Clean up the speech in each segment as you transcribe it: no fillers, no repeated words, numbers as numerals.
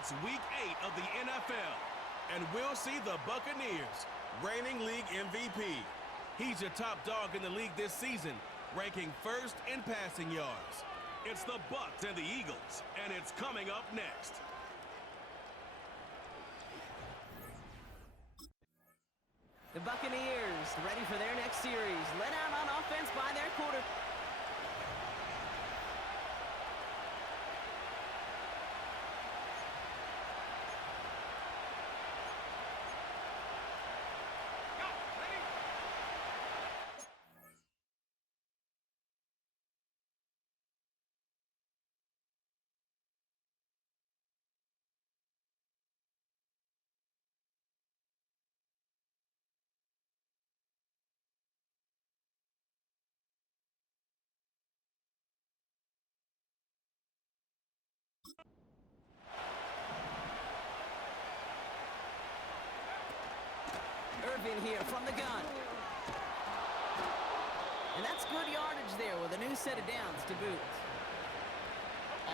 It's Week 8 of the NFL, and we'll see the Buccaneers, reigning league MVP. He's your top dog in the league this season, ranking first in passing yards. It's the Bucs and the Eagles, and it's coming up next. The Buccaneers ready for their next series, led out on offense by their quarterback. Irvin here from the gun. And that's good yardage there with a new set of downs to boot.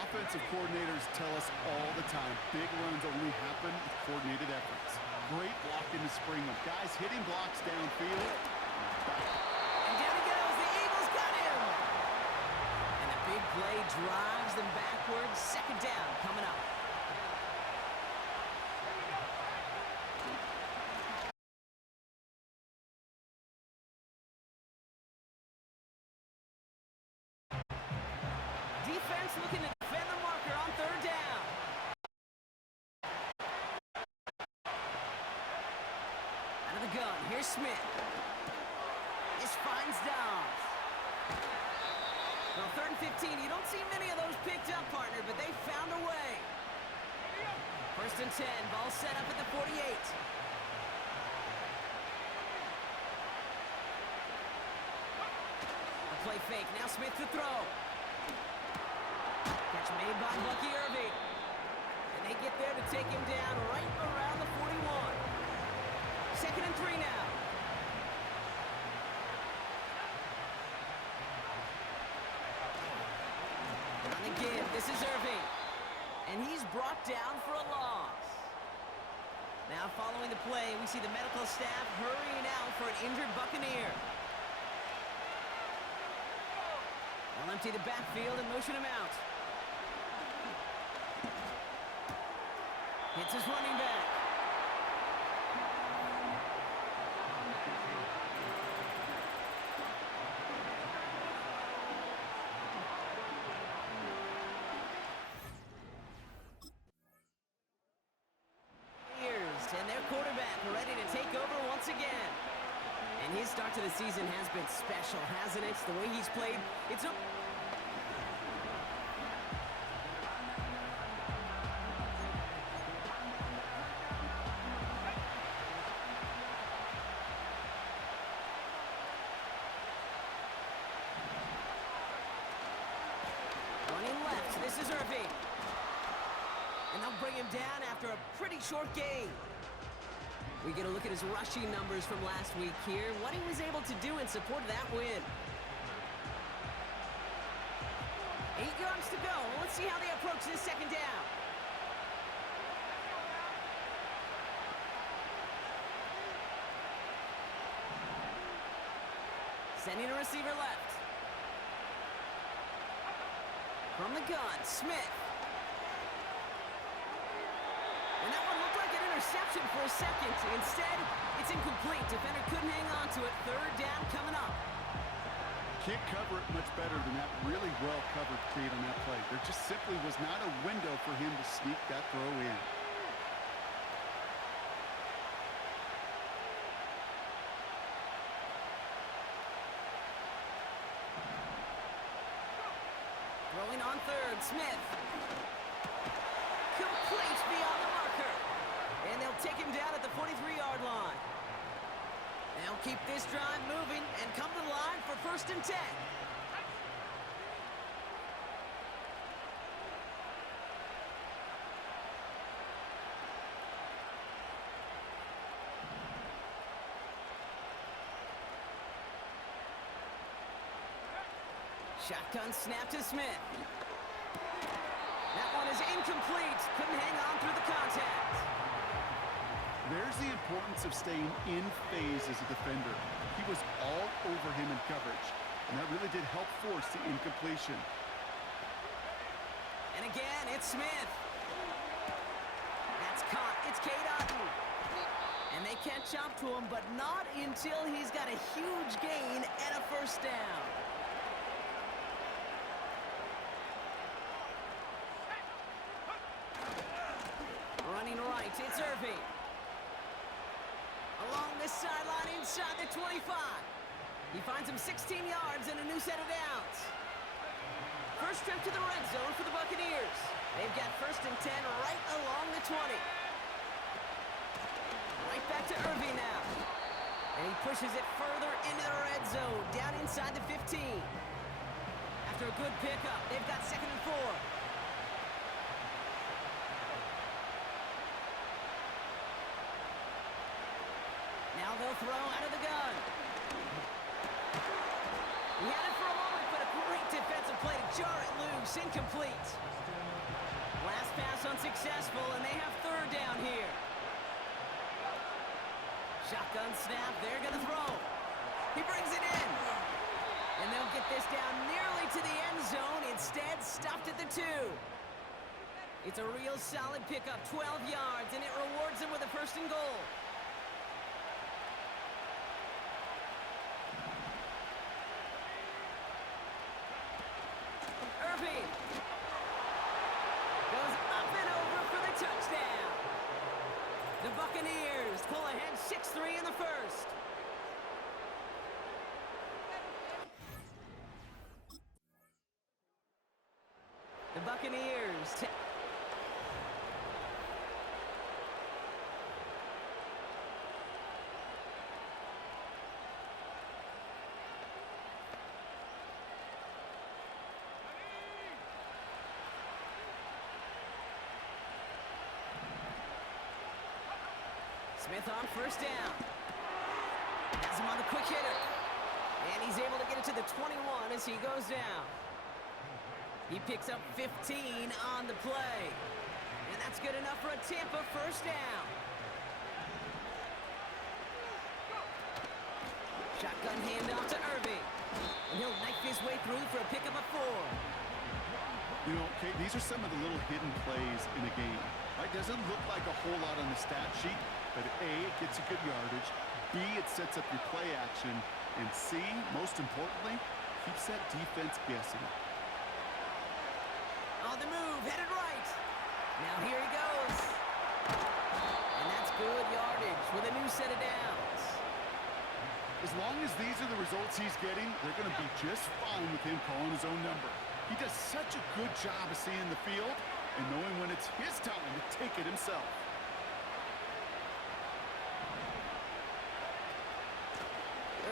Offensive coordinators tell us all the time, big runs only happen with coordinated efforts. Great blocking to spring them. Guys hitting blocks downfield. And down he goes. The Eagles got him. And the big play drives them backwards. Second down coming up. Defense looking to defend the marker on third down. Out of the gun, here's Smith. This finds Dobbs. Well, 3rd and 15, you don't see many of those picked up, partner, but they found a way. 1st and 10, ball set up at the 48. A play fake, now Smith to throw. Catch made by Bucky Irving. And they get there to take him down right around the 41. 2nd and 3 now. On the give, this is Irving. And he's brought down for a loss. Now following the play, we see the medical staff hurrying out for an injured Buccaneer. They'll empty the backfield and motion him out. Hits his running back. And their quarterback ready to take over once again. And his start to the season has been special, hasn't it? The way he's played, it's a... Running left, this is Irving. And they'll bring him down after a pretty short game. We get a look at his rushing numbers from last week here, what he was able to do in support of that win. 8 yards to go. Let's see how they approach this second down. Sending a receiver left. From the gun, Smith. And that one looked like an interception for a second. Instead, it's incomplete. Defender couldn't hang on to it. 3rd down coming up. Can't cover it much better than that really well-covered kid on that play. There just simply was not a window for him to sneak that throw in. Throwing on 3rd, Smith. Complete beyond the marker. And they'll take him down at the 43-yard line. They'll keep this drive moving and come to the line for 1st and 10. Shotgun snap to Smith. Now That one is incomplete. Couldn't hang on through the contact. There's the importance of staying in phase as a defender. He was all over him in coverage, and that really did help force the incompletion. And again, it's Smith. That's caught. It's Cade Otton. And they catch up to him, but not until he's got a huge gain and a first down. Running right, it's Irving. Along this sideline inside the 25. He finds him 16 yards and a new set of downs. First trip to the red zone for the Buccaneers. They've got 1st and 10 right along the 20. Right back to Irving now. And he pushes it further into the red zone, down inside the 15. After a good pickup, they've got 2nd and 4. Now they'll throw out of the gun. He had it for a moment, but a great defensive play to jar it loose. Incomplete. Last pass unsuccessful, and they have 3rd down here. Shotgun snap, they're going to throw. He brings it in. And they'll get this down nearly to the end zone. Instead, stopped at the 2. It's a real solid pickup, 12 yards, and it rewards them with a 1st and goal. Irving goes up and over for the touchdown. The Buccaneers pull ahead 6-3 in the first. The Buccaneers. Smith on 1st down. Has him on the quick hitter. And he's able to get it to the 21 as he goes down. He picks up 15 on the play. And that's good enough for a Tampa 1st down. Shotgun handoff to Irving. And he'll knife his way through for a pickup of 4. You know, Kate, these are some of the little hidden plays in a game. It doesn't look like a whole lot on the stat sheet, but A, it gets you good yardage, B, it sets up your play action, and C, most importantly, keeps that defense guessing. On the move, headed right. Now here he goes. And that's good yardage with a new set of downs. As long as these are the results he's getting, they're going to be just fine with him calling his own number. He does such a good job of seeing the field and knowing when it's his time to take it himself.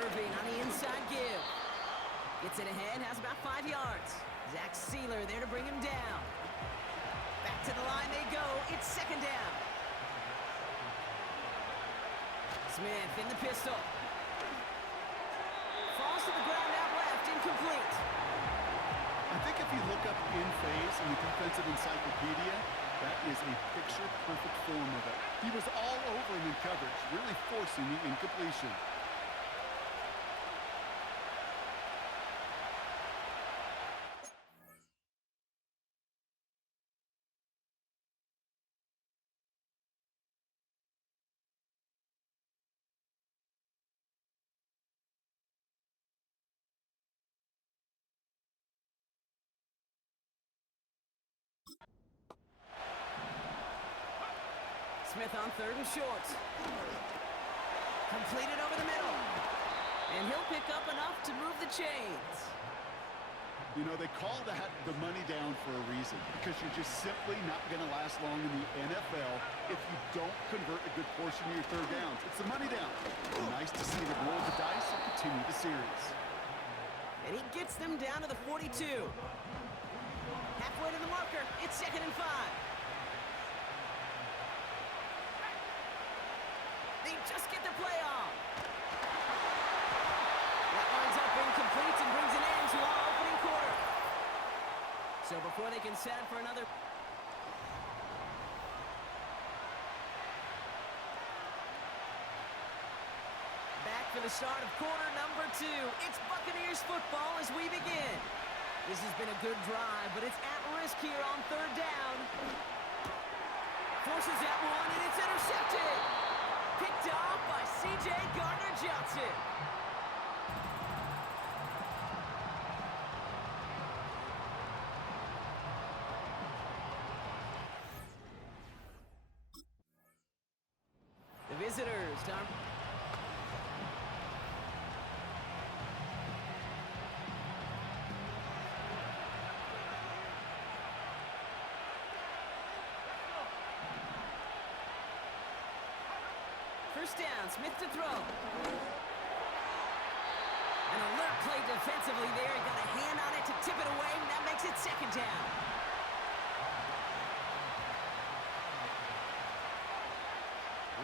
Irving on the inside give. Gets it ahead, has about 5 yards. Zach Sealer there to bring him down. Back to the line they go. It's 2nd down. Smith in the pistol. Falls to the ground out left, incomplete. I think if you look up in phase in the defensive encyclopedia, that is a picture-perfect form of it. He was all over him in coverage, really forcing the incompletion. Smith on 3rd and short. Completed over the middle. And he'll pick up enough to move the chains. You know, they call that the money down for a reason, because you're just simply not going to last long in the NFL if you don't convert a good portion of your 3rd downs. It's the money down. Nice to see them roll the dice and continue the series. And he gets them down to the 42. Halfway to the marker. It's 2nd and 5. They just get the play off. That lines up incomplete and brings an end to our opening quarter. So before they can set up for another the start of quarter number 2. It's Buccaneers football as we begin. This has been a good drive, but it's at risk here on third down. Forces that one, and it's intercepted. Picked off by C.J. Gardner-Johnson. The visitors, Tom. First down, Smith to throw. An alert play defensively there. He got a hand on it to tip it away, and that makes it second down.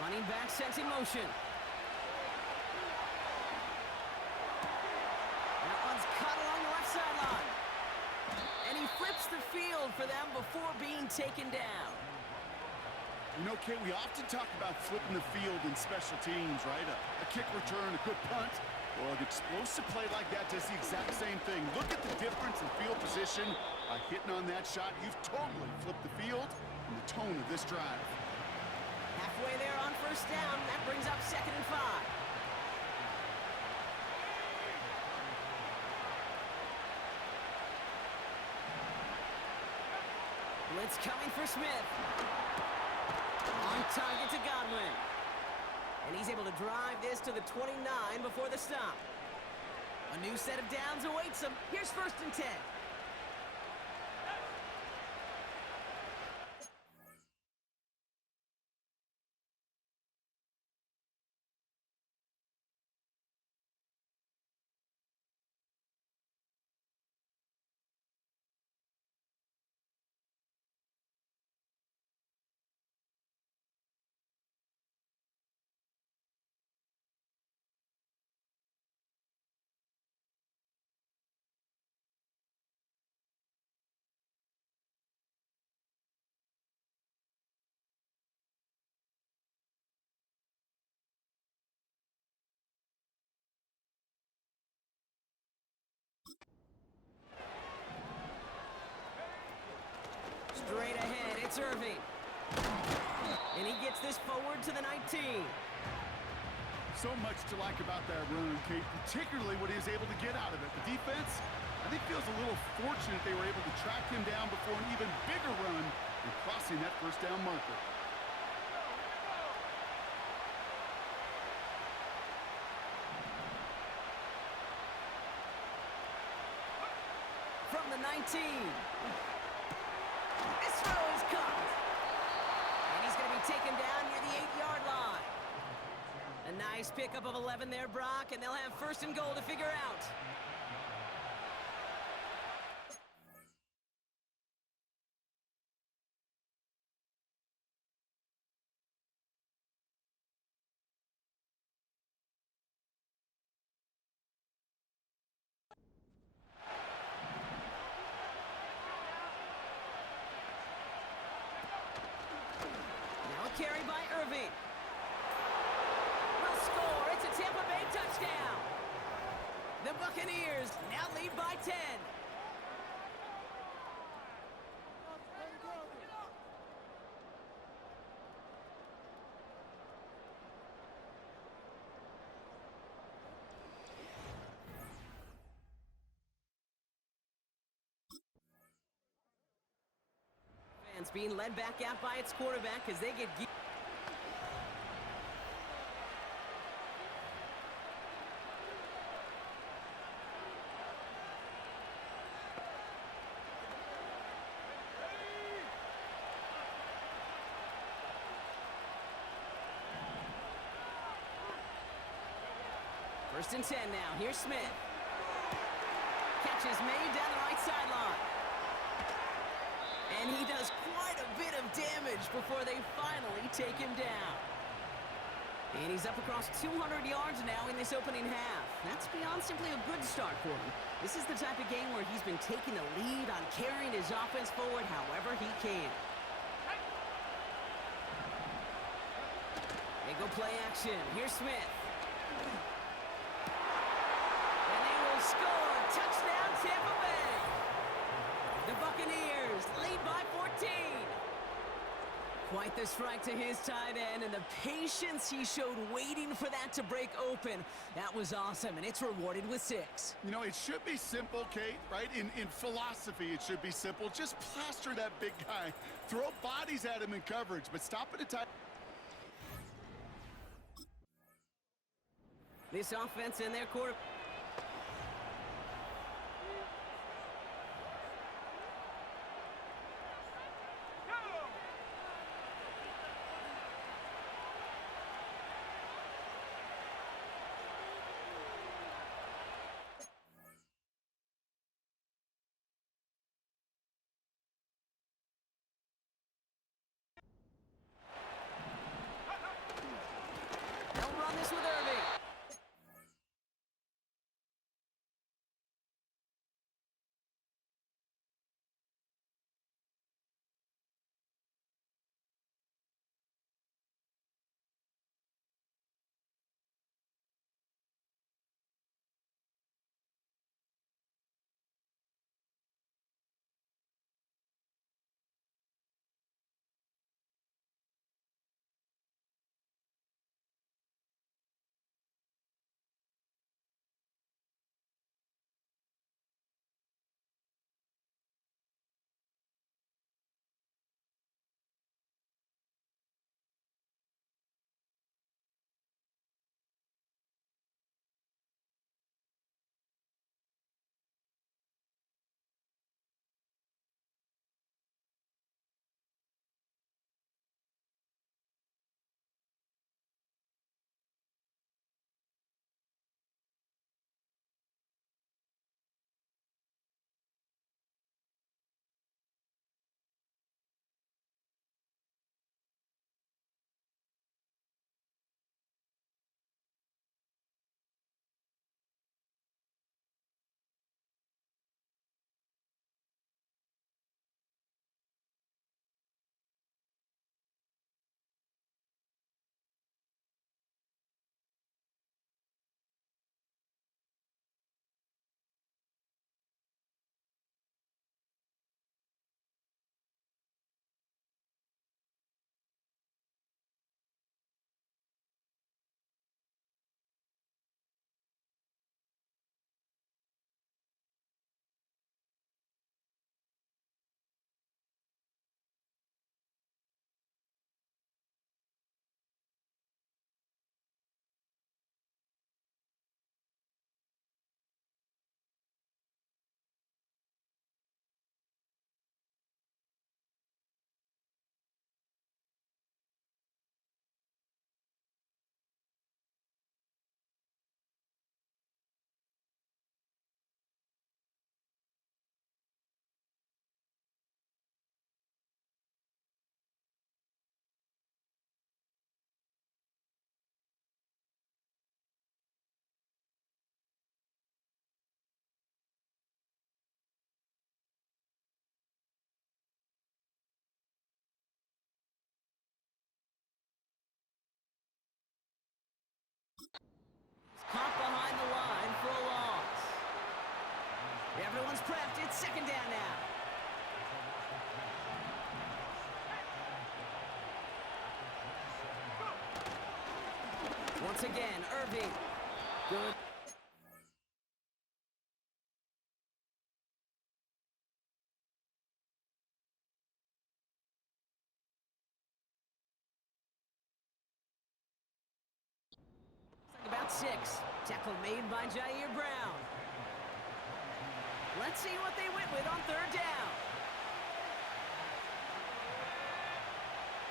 Running back sets in motion. That one's caught along the left sideline. And he flips the field for them before being taken down. You know, Kate, we often talk about flipping the field in special teams, right? A kick return, a good punt. Well, an explosive play like that does the exact same thing. Look at the difference in field position. By hitting on that shot, you've totally flipped the field and the tone of this drive. Halfway there on first down. That brings up 2nd and 5. Blitz coming for Smith. On target to Godwin. And he's able to drive this to the 29 before the stop. A new set of downs awaits him. Here's 1st and 10. Straight ahead, it's Irving. And he gets this forward to the 19. So much to like about that run, Kate, particularly what he was able to get out of it. The defense, I think, feels a little fortunate they were able to track him down before an even bigger run and crossing that first down marker. From the 19. This throw is caught. And he's going to be taken down near the 8-yard line. A nice pickup of 11 there, Brock, and they'll have 1st and goal to figure out. Carried by Irving. Will score. It's a Tampa Bay touchdown. The Buccaneers now lead by 10. Fans being led back out by its quarterback as they get... First and 10 now. Here's Smith. Catch is made down the right sideline. And he does quite a bit of damage before they finally take him down. And he's up across 200 yards now in this opening half. That's beyond simply a good start for him. This is the type of game where he's been taking the lead on carrying his offense forward however he can. They go play action. Here's Smith. score! Touchdown, Tampa Bay! The Buccaneers lead by 14. Quite the strike to his tight end, and the patience he showed waiting for that to break open. That was awesome, and it's rewarded with 6. You know, it should be simple, Kate, right? In philosophy, it should be simple. Just plaster that big guy. Throw bodies at him in coverage, but stop at a time. This offense and their quarter. They'll run this with Irving. Caught behind the line for a loss. Everyone's prepped. It's second down now. Once again, Irving. Good. About 6. Tackle made by Jair Brown. Let's see what they went with on third down.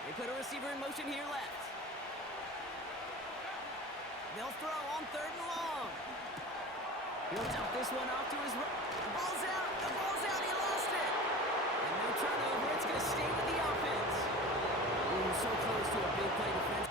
They put a receiver in motion here left. They'll throw on third and long. He'll dump this one off to his right. The ball's out. The ball's out. He lost it. And no turnover. It's going to stay with the offense. Ooh, so close to a big play defense.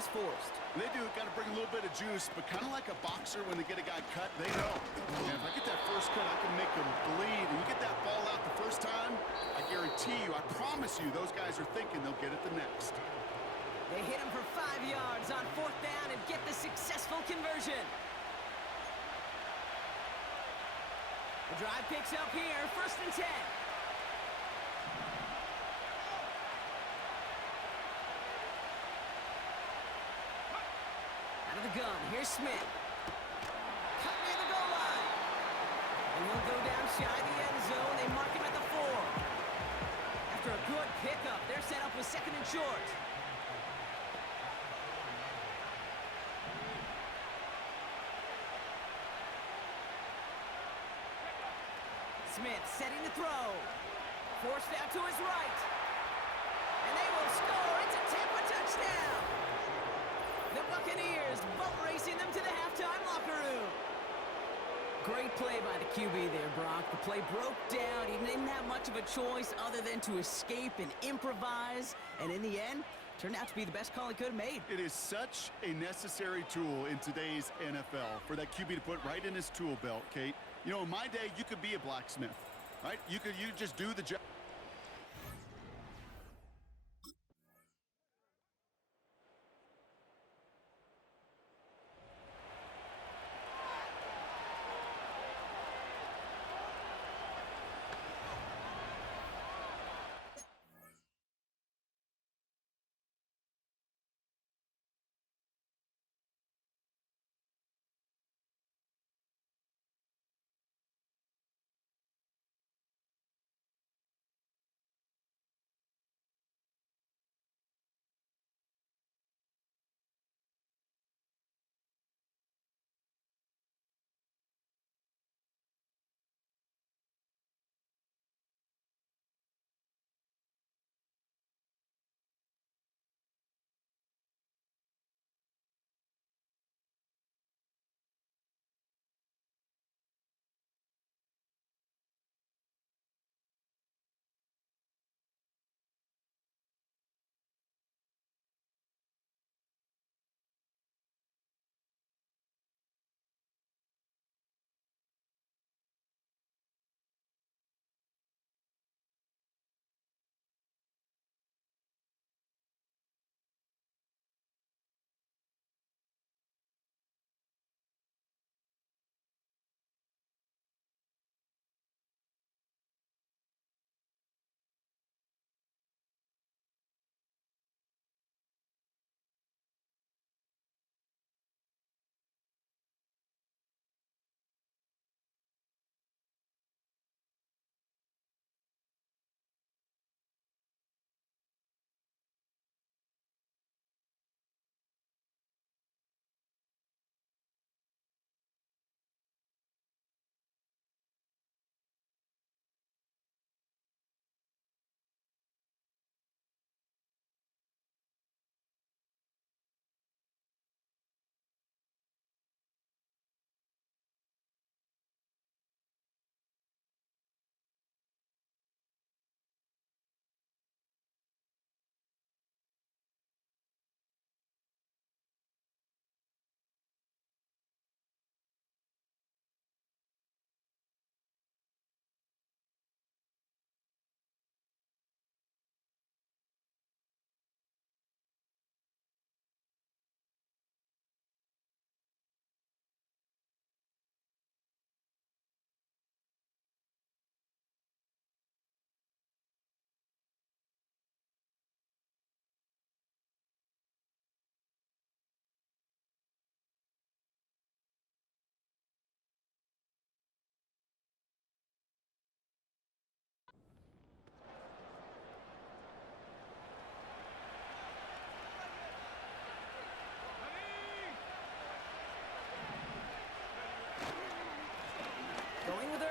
is forced. They do got to bring a little bit of juice, but kind of like a boxer when they get a guy cut, they know. And if I get that first cut, I can make him bleed. And you get that ball out the first time, I guarantee you, I promise you, those guys are thinking they'll get it the next. They hit him for 5 yards on 4th down and get the successful conversion. The drive picks up here, 1st and 10. Out of the gun, here's Smith. Cut near the goal line. And he'll go down shy the end zone. They mark him at the 4. After a good pickup, they're set up with 2nd and short. Smith setting the throw. Forced out to his right. And they will score. It's a Tampa touchdown. The Buccaneers boat racing them to the halftime locker room. Great play by the QB there, Brock. The play broke down. He didn't have much of a choice other than to escape and improvise. And in the end, turned out to be the best call he could have made. It is such a necessary tool in today's NFL for that QB to put right in his tool belt, Kate. You know, in my day, you could be a blacksmith, right? You just do the job.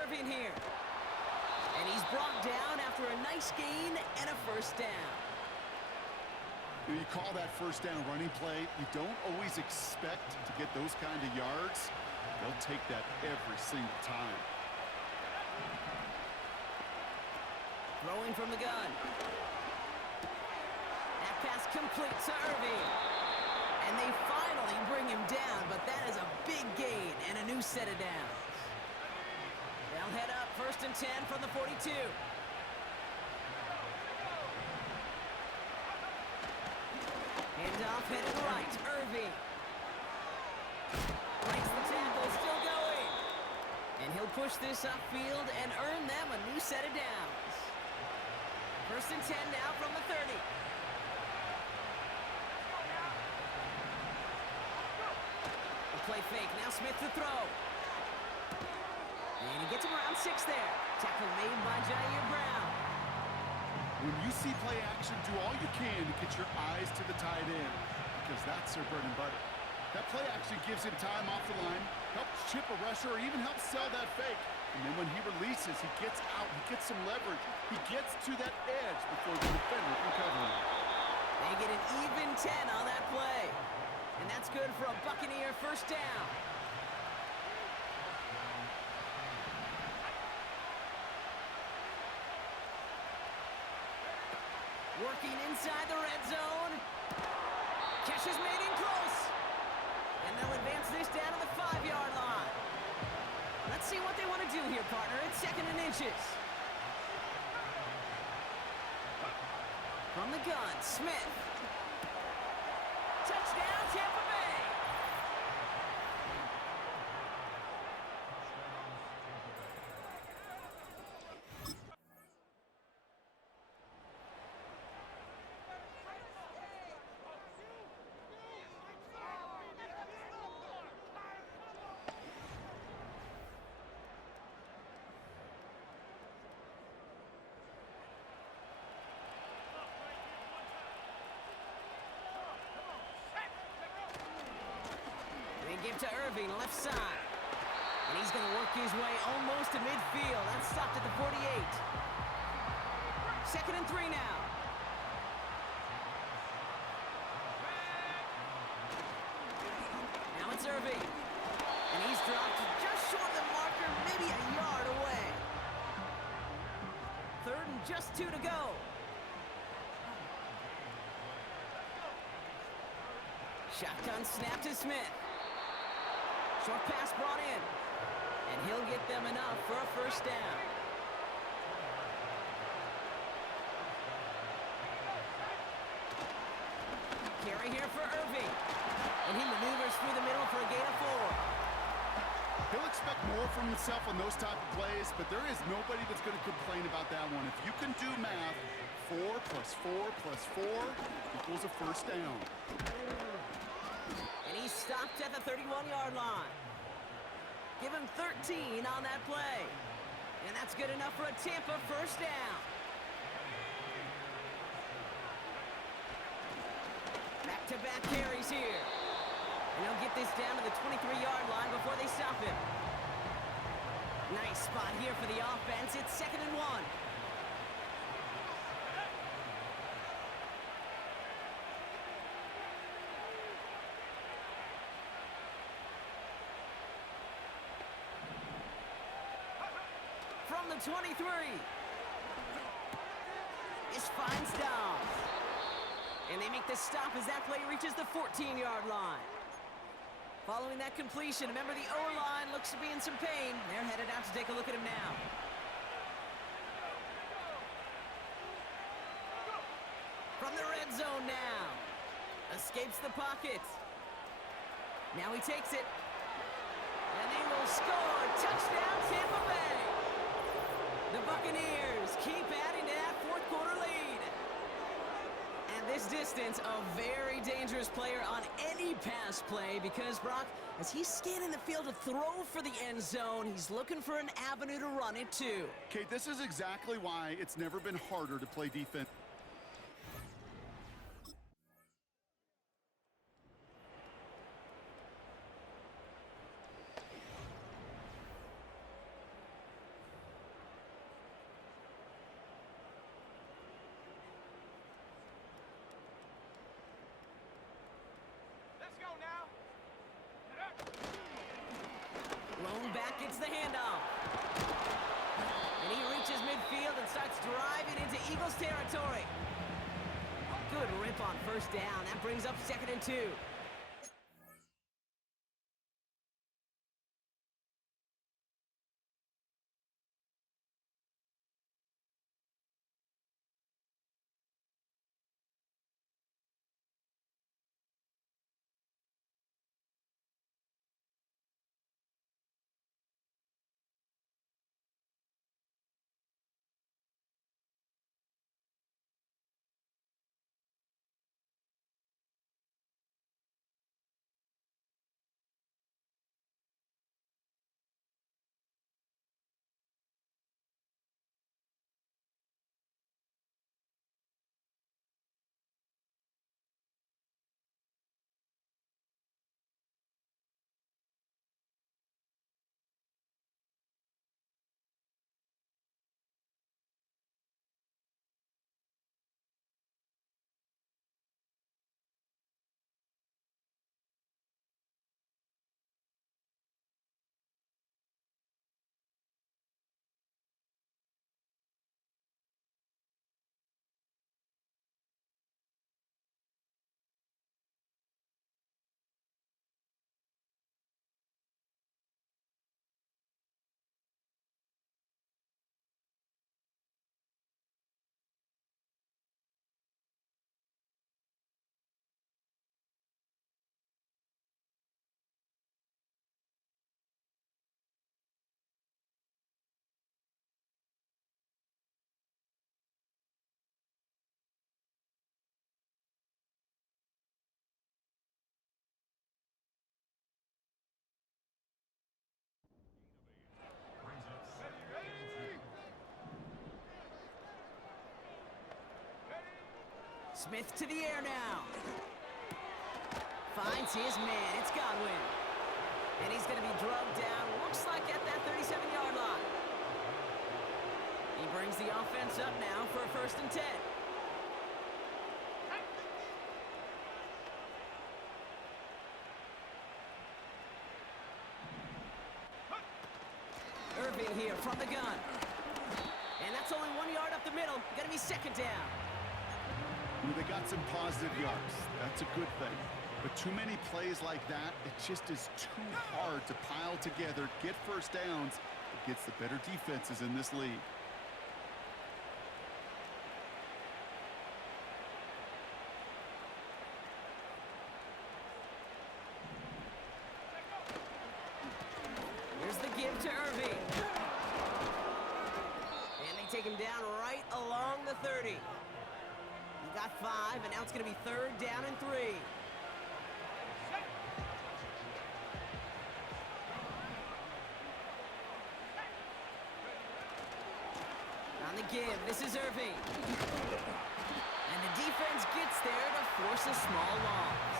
Here. And he's brought down after a nice gain and a 1st down. You call that 1st down running play, you don't always expect to get those kind of yards. They'll take that every single time. Throwing from the gun. That pass complete to Irving. And they finally bring him down, but that is a big gain and a new set of downs. They'll head up 1st and 10 from the 42. Handoff headed right. Irving. Breaks the tackle, still going. And he'll push this upfield and earn them a new set of downs. 1st and 10 now from the 30. A play fake. Now Smith to throw. And he gets him around 6 there. Tackle made by Jair Brown. When you see play action, do all you can to get your eyes to the tight end, because that's their bread and butter. That play action gives him time off the line, helps chip a rusher, or even helps sell that fake. And then when he releases, he gets out, he gets some leverage. He gets to that edge before the defender can cover him. They get an even 10 on that play. And that's good for a Buccaneer 1st down. Working inside the red zone. Catch is made in close. And they'll advance this down to the 5-yard line. Let's see what they want to do here, partner. It's 2nd and inches. From the gun, Smith. Touchdown, Tampa Bay. Give to Irving, left side. And he's going to work his way almost to midfield. That's stopped at the 48. 2nd and 3 now. Now it's Irving. And he's dropped just short of the marker, maybe a yard away. 3rd and just 2 to go. Shotgun snap to Smith. Short pass brought in. And he'll get them enough for a 1st down. Carry here for Irving. And he maneuvers through the middle for a gain of 4. He'll expect more from himself on those type of plays, but there is nobody that's going to complain about that one. If you can do math, 4 plus 4 plus 4 equals a 1st down. And he's stopped at the 31-yard line. Give him 13 on that play. And that's good enough for a Tampa 1st down. Back-to-back carries here. And he'll get this down to the 23-yard line before they stop him. Nice spot here for the offense. It's 2nd and 1. From the 23. This finds Downs. And they make the stop as that play reaches the 14-yard line. Following that completion, remember the O-line looks to be in some pain. They're headed out to take a look at him now. From the red zone now. Escapes the pocket. Now he takes it. And they will score. Touchdown, Tampa Bay. The Buccaneers keep adding to that 4th quarter lead. And this distance, a very dangerous player on any pass play because, Brock, as he's scanning the field to throw for the end zone, he's looking for an avenue to run it to. Okay, this is exactly why it's never been harder to play defense. Lone back gets the handoff. And he reaches midfield and starts driving into Eagles territory. Good rip on 1st down. That brings up 2nd and 2. Smith to the air now. Finds his man. It's Godwin. And he's going to be drugged down, looks like at that 37-yard line. He brings the offense up now for a 1st and 10. Irving here from the gun. And that's only 1 yard up the middle. Going to be 2nd down. They got some positive yards. That's a good thing. But too many plays like that, it just is too hard to pile together, get 1st downs against the better defenses in this league. Here's the give to Irving. And they take him down right along the 30. He got 5, and now it's going to be 3rd down and 3. On the give, this is Irving. And the defense gets there to force a small loss.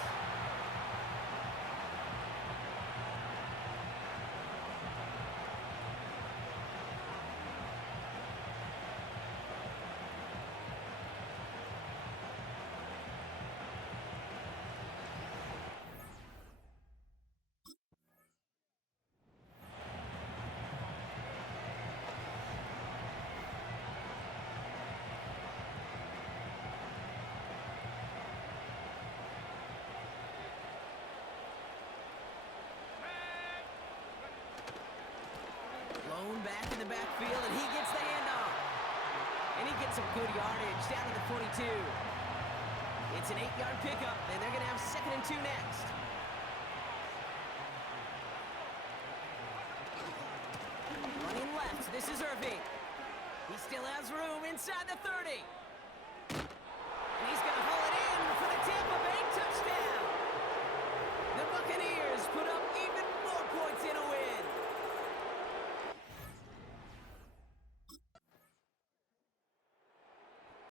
Blown back in the backfield, and he gets the handoff. And he gets some good yardage down to the 42. It's an 8-yard pickup, and they're going to have 2nd and 2 next. Running left, this is Irving. He still has room inside the 30. And he's going to hold